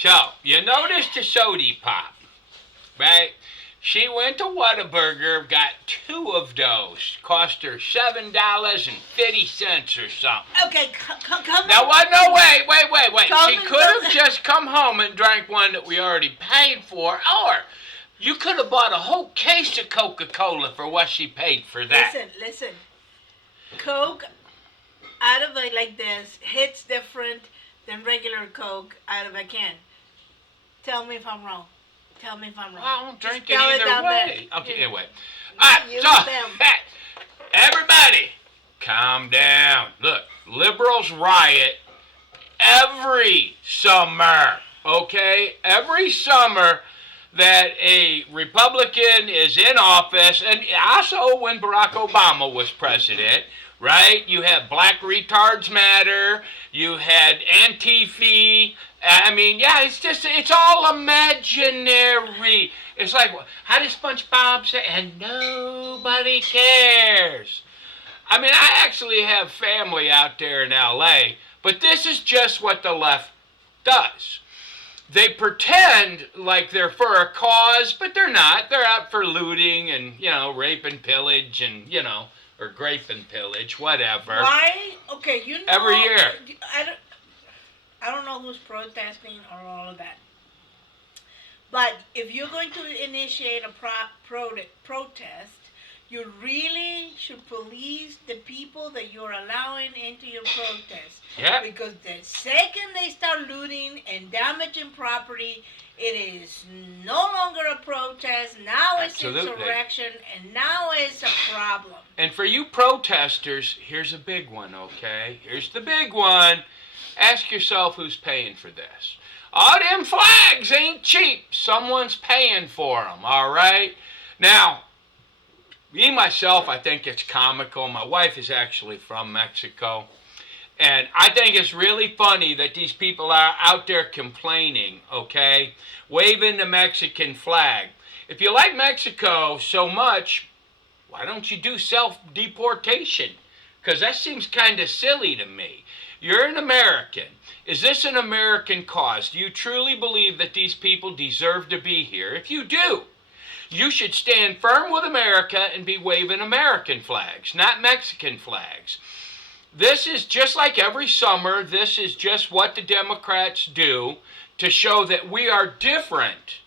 So, you notice the sody pop, right? She went to Whataburger, got two of those. Cost her $7.50 or something. Okay, come Now, on. what? No, wait. Come She and could go. have just come home and drank one that we already paid for, or you could have bought a whole case of Coca-Cola for what she paid for that. Listen. Coke out of a like this hits different than regular Coke out of a can. Tell me if I'm wrong. Tell me if I'm wrong. Well, I don't Just drink it tell either down way. there. Okay, You- anyway. you So, them. everybody, calm down. Look, liberals riot every summer, okay? Every summer that a Republican is in office, and also when Barack Obama was president, right? You have Black Retards Matter, you had Antifa. I mean, yeah, it's all imaginary. It's like, how does SpongeBob say? And nobody cares. I mean, I actually have family out there in LA, but this is just what the left does. They pretend like they're for a cause, but they're not. They're out for looting and, rape and pillage and, or grape and pillage, whatever. Why? Okay, Every year. I don't know who's protesting or all of that. But if you're going to initiate a protest, you really should police the people that you're allowing into your protest. Yeah. Because the second they start looting and damaging property, it is no longer a protest. Now it's Absolutely. insurrection, and now it's a problem. And for you protesters, here's a big one, okay? Here's the big one. Ask yourself who's paying for this. All them flags ain't cheap. Someone's paying for them, all right? Now, me, myself, I think it's comical. My wife is actually from Mexico. And I think it's really funny that these people are out there complaining, okay? Waving the Mexican flag. If you like Mexico so much, why don't you do self-deportation? Because that seems kind of silly to me. You're an American. Is this an American cause? Do you truly believe that these people deserve to be here? If you do, you should stand firm with America and be waving American flags, not Mexican flags. This is just like every summer. This is just what the Democrats do to show that we are different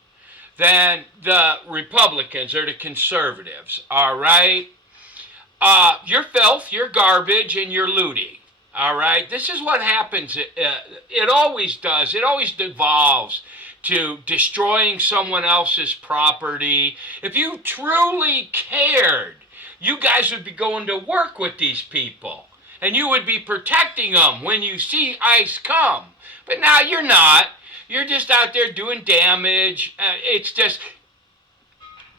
than the Republicans or the conservatives, all right? You're filth, you're garbage, and you're looting. All right, this is what happens. It always does. It always devolves to destroying someone else's property. If you truly cared, you guys would be going to work with these people, and you would be protecting them when you see ICE come. But now you're not. You're just out there doing damage. It's just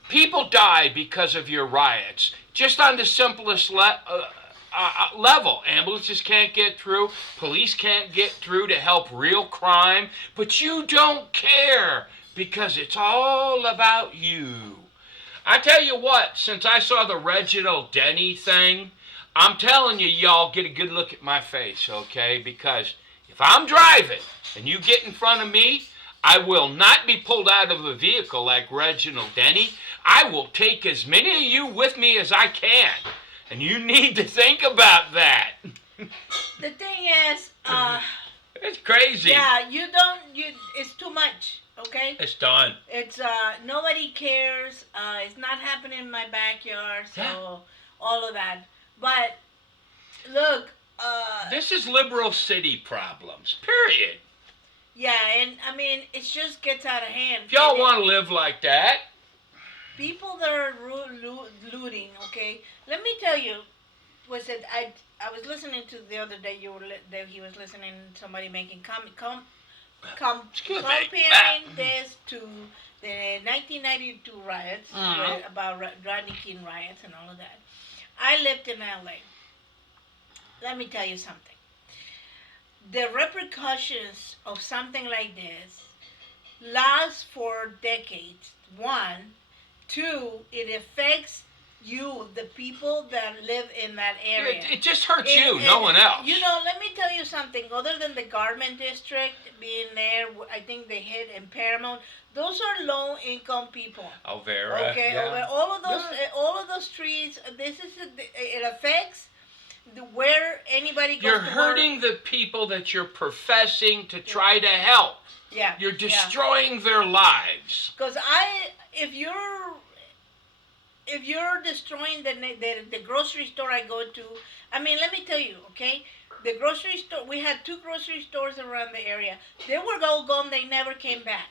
people die because of your riots. Just on the simplest level. Ambulances can't get through. Police can't get through to help real crime. But you don't care because it's all about you. I tell you what, since I saw the Reginald Denny thing, I'm telling you, y'all, get a good look at my face, okay? Because if I'm driving and you get in front of me, I will not be pulled out of a vehicle like Reginald Denny. I will take as many of you with me as I can. And you need to think about that. The thing is, it's crazy. yeah, it's too much, okay? It's done. It's, nobody cares. It's not happening in my backyard, so all of that. But, look, this is liberal city problems, period. yeah, and, I mean, it just gets out of hand. If y'all want to live like that, people that are looting, okay? Let me tell you, I was listening to the other day. He was listening to somebody making comparing this to the 1992 riots, about Rodney King riots and all of that. I lived in LA. Let me tell you something. The repercussions of something like this last for decades. One. Two, it affects you, the people that live in that area. It just hurts you, no one else. You know, let me tell you something. Other than the garment district being there, I think they hit in Paramount. Those are low-income people. Alvera, Okay, yeah. all of those trees. It affects where anybody goes. You're to hurting the people that you're professing to try to help. Yeah. You're destroying their lives. Because if you're destroying the grocery store I go to, I mean, let me tell you, okay? The grocery store, we had 2 grocery stores around the area. They were all gone. They never came back.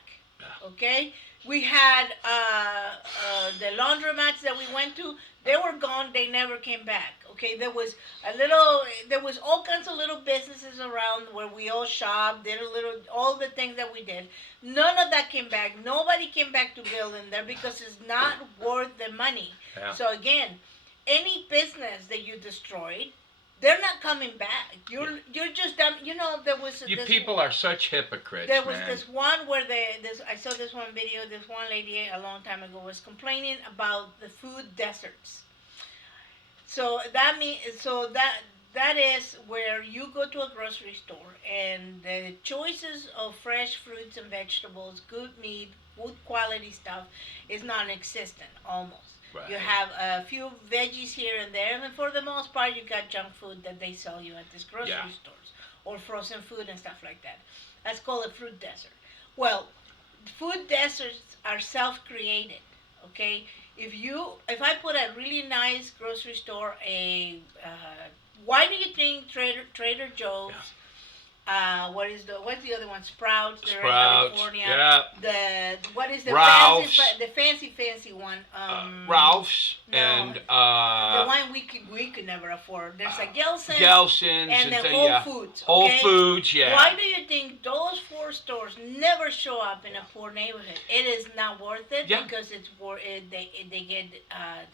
Okay? We had the laundromats that we went to. They were gone. They never came back. Okay? There was all kinds of little businesses around where we all shopped, did all the things that we did. None of that came back. Nobody came back to build in there because it's not worth the money. Yeah. So again, any business that you destroyed, they're not coming back. You're just you know, there was You people are such hypocrites. There was man. this one where I saw this one video. This one lady a long time ago was complaining about the food deserts. So that is where you go to a grocery store and the choices of fresh fruits and vegetables, good meat, good quality stuff is non-existent almost. Right. You have a few veggies here and there, and for the most part, you got junk food that they sell you at these grocery stores, or frozen food and stuff like that. That's called a fruit desert. Well, food deserts are self-created. Okay, if I put a really nice grocery store, why do you think Trader Joe's? What's the other one? Sprouts. They're in California. Yeah. What is the Ralph's. fancy one? Ralph's no, and the one we could never afford. There's a Gelson's and the thing, Whole Foods. Okay? Whole Foods, yeah. Why do you think those 4 stores never show up in a poor neighborhood? It is not worth it because they get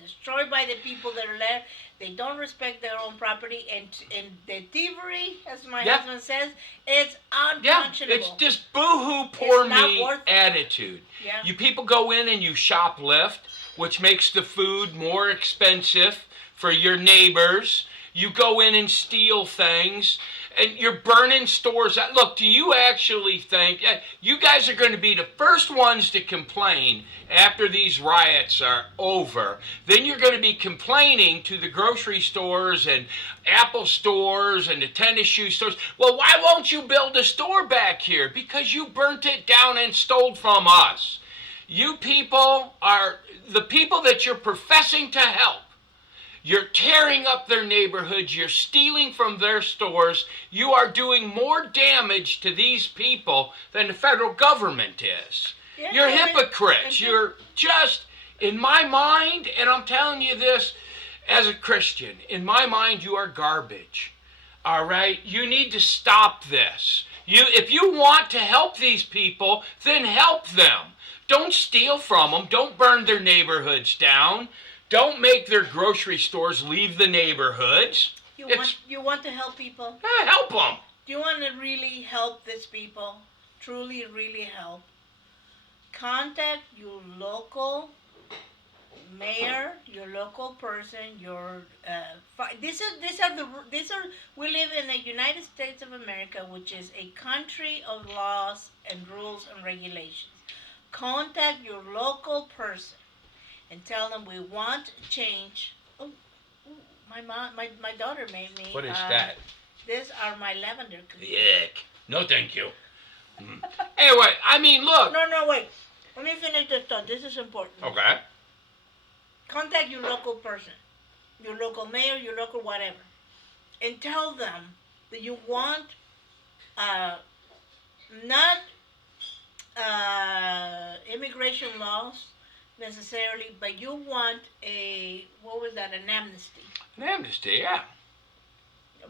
destroyed by the people that are there. They don't respect their own property, and the thievery, as my husband says, it's unconscionable. It's just boo-hoo, poor me attitude. Yeah. You people go in and you shoplift, which makes the food more expensive for your neighbors. You go in and steal things, and you're burning stores out. Look, do you actually think you guys are going to be the first ones to complain after these riots are over? Then you're going to be complaining to the grocery stores and Apple stores and the tennis shoe stores. Well, why won't you build a store back here? Because you burnt it down and stole from us. You people are the people that you're professing to help. You're tearing up their neighborhoods. You're stealing from their stores. You are doing more damage to these people than the federal government is. Yeah, you're hypocrites. You're just, in my mind, and I'm telling you this as a Christian, in my mind, you are garbage. All right? You need to stop this. If you want to help these people, then help them. Don't steal from them. Don't burn their neighborhoods down. Don't make their grocery stores leave the neighborhoods. You want to help people? Yeah, help them. Do you want to really help these people? Truly, really help? Contact your local mayor, your local person, we live in the United States of America, which is a country of laws and rules and regulations. Contact your local person and tell them we want change. My daughter made me. What is that? These are my lavender cookies. Yuck. No, thank you. Anyway, I mean, look. No, wait. Let me finish this thought. This is important. Okay. Contact your local person, your local mayor, your local whatever, and tell them that you want not immigration laws necessarily, but you want an amnesty. An amnesty, yeah.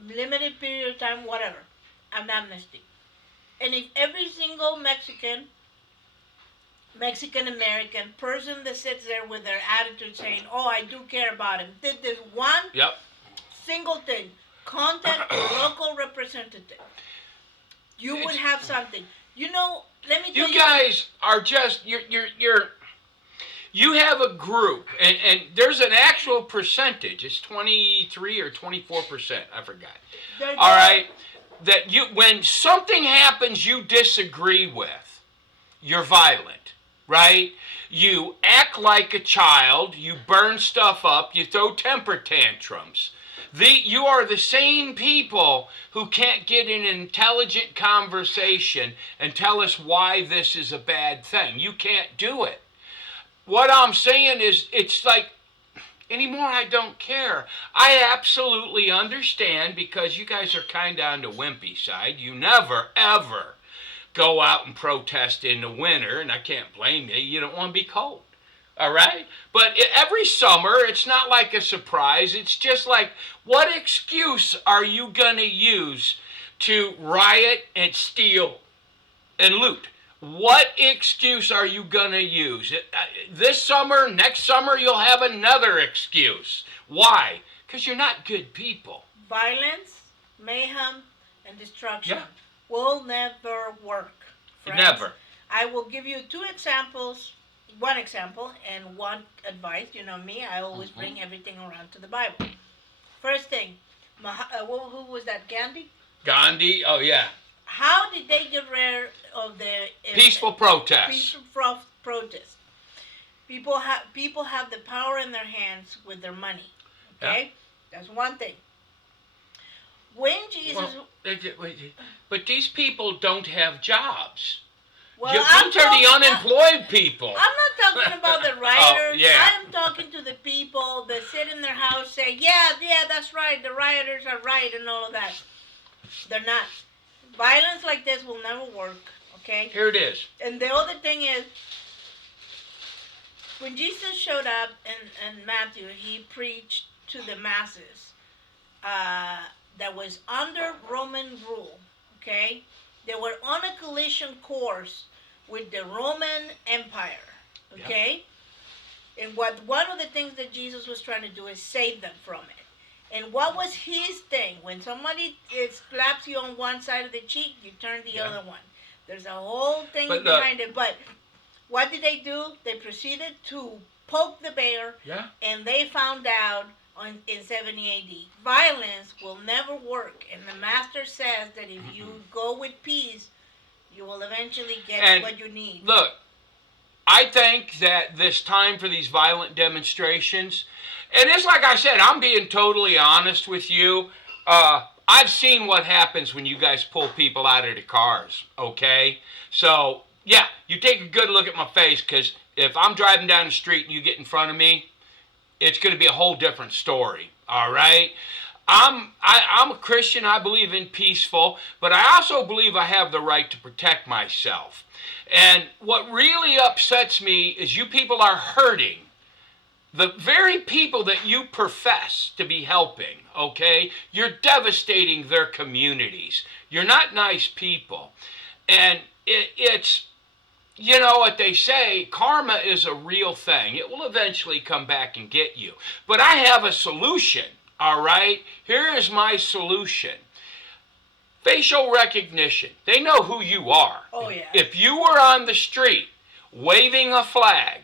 Limited period of time, whatever. An amnesty. And if every single Mexican-American person that sits there with their attitude saying, oh, I do care about him, did this one single thing, contact your local representative, you would have something. You know, let me tell you. You guys are just, you have a group, and there's an actual percentage. It's 23 or 24%. I forgot. All right, that when something happens you disagree with, you're violent, right? You act like a child. You burn stuff up. You throw temper tantrums. You are the same people who can't get in an intelligent conversation and tell us why this is a bad thing. You can't do it. What I'm saying is, it's like, anymore I don't care. I absolutely understand, because you guys are kind of on the wimpy side. You never, ever go out and protest in the winter, and I can't blame you. You don't want to be cold. All right? But every summer, it's not like a surprise. It's just like, what excuse are you going to use to riot and steal and loot? What excuse are you going to use? This summer, next summer, you'll have another excuse. Why? Because you're not good people. Violence, mayhem, and destruction will never work. Friends. Never. I will give you two examples. One example and one advice. You know me, I always bring everything around to the Bible. First thing, who was that, Gandhi? Gandhi, oh yeah. How did they get rid of the peaceful protest? Peaceful protest. People have the power in their hands with their money. Okay, that's one thing. When Jesus, but these people don't have jobs. Well, these are the unemployed people. I'm not talking about the rioters. Oh, yeah. I'm talking to the people that sit in their house, say, yeah, that's right, the rioters are right and all of that. They're not. Violence like this will never work, okay? Here it is. And the other thing is, when Jesus showed up in Matthew, he preached to the masses that was under Roman rule, okay? They were on a collision course with the Roman Empire, okay? Yep. And one of the things that Jesus was trying to do is save them from it. And what was his thing? When somebody slaps you on one side of the cheek, you turn the other one. There's a whole thing behind it. But what did they do? They proceeded to poke the bear, and they found out in 70 AD. Violence will never work. And the Master says that if you go with peace, you will eventually get what you need. Look, I think that this time for these violent demonstrations, and it's like I said, I'm being totally honest with you. I've seen what happens when you guys pull people out of the cars, okay? So, yeah, you take a good look at my face, because if I'm driving down the street and you get in front of me, it's going to be a whole different story, all right? I'm a Christian. I believe in peaceful, but I also believe I have the right to protect myself. And what really upsets me is you people are hurting the very people that you profess to be helping, okay? You're devastating their communities. You're not nice people. And it's, you know what they say, karma is a real thing. It will eventually come back and get you. But I have a solution, all right? Here is my solution. Facial recognition. They know who you are. Oh, yeah. If you were on the street waving a flag,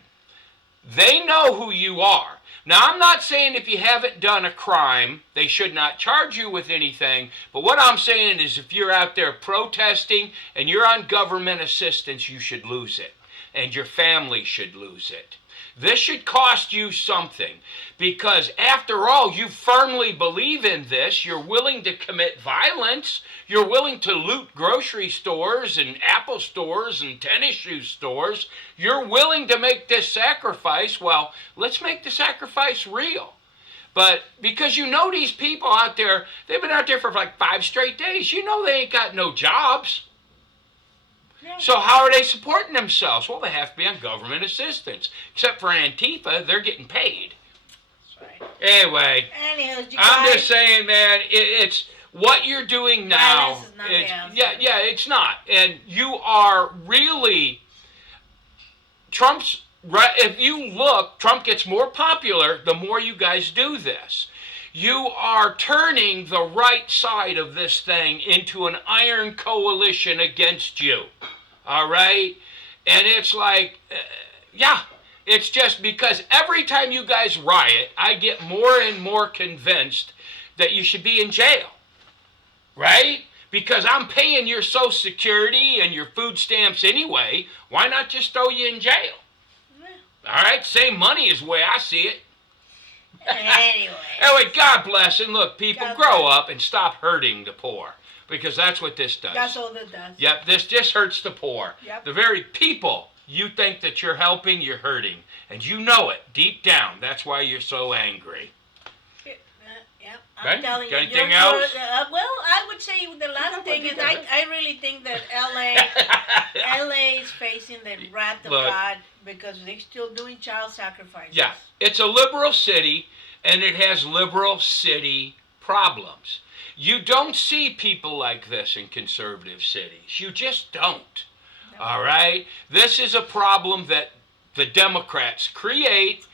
they know who you are. Now, I'm not saying if you haven't done a crime, they should not charge you with anything. But what I'm saying is if you're out there protesting and you're on government assistance, you should lose it. And your family should lose it. This should cost you something, because after all, you firmly believe in this. You're willing to commit violence. You're willing to loot grocery stores and Apple stores and tennis shoe stores. You're willing to make this sacrifice. Well, let's make the sacrifice real. But because you know these people out there, they've been out there for like 5 straight days. You know they ain't got no jobs. So how are they supporting themselves? Well, they have to be on government assistance. Except for Antifa, they're getting paid. That's right. Anyway, I'm just saying, man, it's what you're doing now. Violence is not the answer. Yeah, it's not. And you are really, if you look, Trump gets more popular the more you guys do this. You are turning the right side of this thing into an iron coalition against you. All right? And it's like, It's just because every time you guys riot, I get more and more convinced that you should be in jail. Right? Because I'm paying your Social Security and your food stamps anyway. Why not just throw you in jail? Yeah. All right? Same money is the way I see it. Anyway, God bless. And look, people, God grow bless. up and stop hurting the poor. Because that's what this does. That's all that does. Yep, this just hurts the poor. Yep. The very people you think that you're helping, you're hurting. And you know it deep down. That's why you're so angry. Yep, Okay. I'm telling Got you. anything else? Well, I would say the last thing is I really think that LA is facing the wrath of Look. God because they're still doing child sacrifices. Yeah, it's a liberal city, and it has liberal city problems. You don't see people like this in conservative cities. You just don't. No. All right? This is a problem that the Democrats create,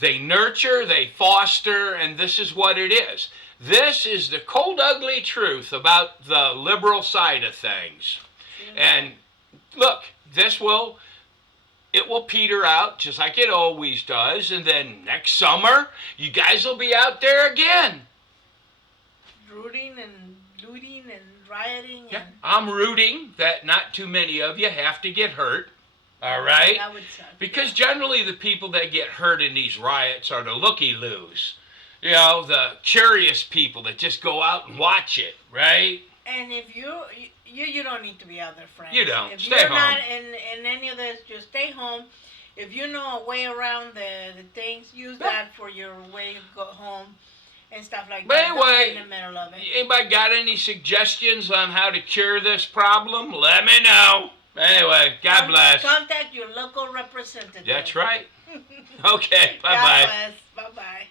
they nurture, they foster, and this is what it is. This is the cold, ugly truth about the liberal side of things. And look, it will peter out just like it always does, and then next summer, you guys will be out there again. Rooting and looting and rioting. Yeah, And I'm rooting that not too many of you have to get hurt, all right? that would suck. Because generally the people that get hurt in these riots are the looky-loos. You know, the curious people that just go out and watch it, right? And if you don't need to be out there, friends. You don't. If Stay you're home. not in any of this, just stay home. If you know a way around the things, use that for your way to go home and stuff like But that. Don't anyway, get in the middle of it. Anybody got any suggestions on how to cure this problem? Let me know. Anyway, God bless. Contact your local representative. That's right. Okay, God bye-bye. bless. Bye-bye.